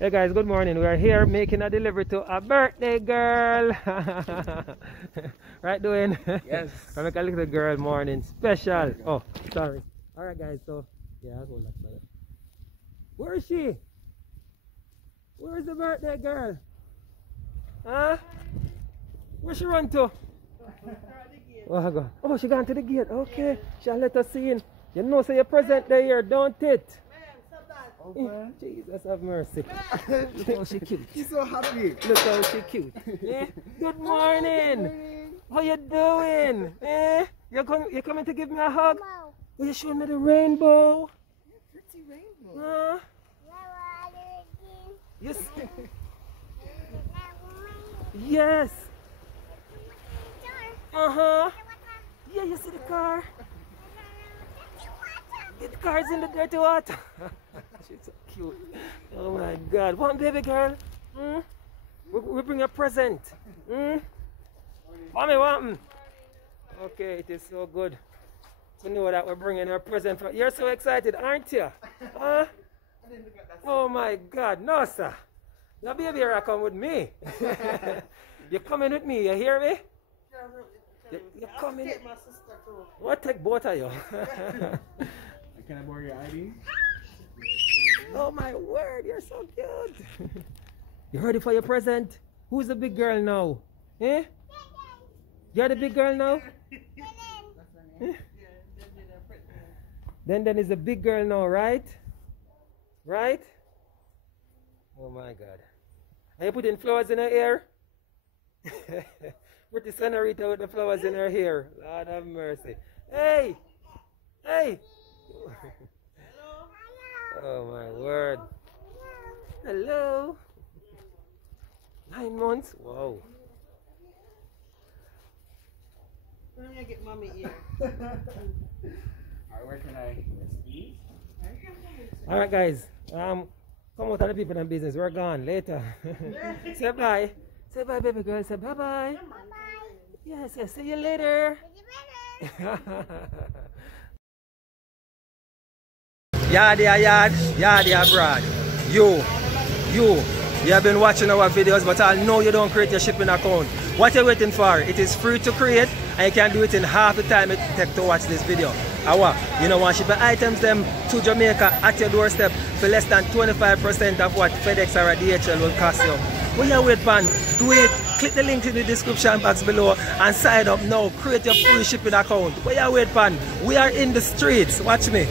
Hey guys, good morning. We are here making a delivery to a birthday girl. Right, doing? Yes. I make a little girl morning special. Oh, sorry. Alright guys, so yeah, I'll hold that for you. Where is she? Where is the birthday girl? Huh? Where she run to? Oh, she gone to the gate. Okay. She'll let us see in. You know, so you're present there here, don't it? Okay. Jesus have mercy. Look how she cute. She's so happy. Look how she cute. Eh? Good morning. How you doing? Eh? You coming to give me a hug? Will you show me the rainbow? Pretty rainbow. Yes. Yes. Uh-huh. Yeah, you see the car? The car's in the dirty water. She's so cute. Oh my God. One baby girl. We bring a present. Mommy, what? Okay, it is so good to know that we're bringing her present. You're so excited, aren't you? Huh? Oh my God. No, sir. Now, baby, here I come with me. You're coming with me. You hear me? You're coming. What? Take both of you. Can I borrow your ID? Oh my word, you're so cute. You ready for your present? Who's the big girl now? Eh? You're the big girl now? Then is the big girl now, right? Right? Oh my God. Are you putting flowers in her hair? Pretty Senorita with the flowers in her hair. Lord have mercy. Hey! Hey! Oh my word. Hello. 9 months? Wow. Let me get mommy here. Alright, where can I speak? Alright guys. Come out of the people in business. We're gone later. Say bye. Say bye, baby girl. Say bye bye. Bye-bye. Yes, see you later. Yard, broad. You have been watching our videos, but I know you don't create your shipping account. What you're waiting for? It is free to create, and you can do it in half the time it takes to watch this video. You know, want to ship the items them to Jamaica at your doorstep for less than 25% of what FedEx or DHL will cost you. When you wait, pan, do it. Click the link in the description box below and sign up now. Create your free shipping account. When you wait, pan, we are in the streets. Watch me.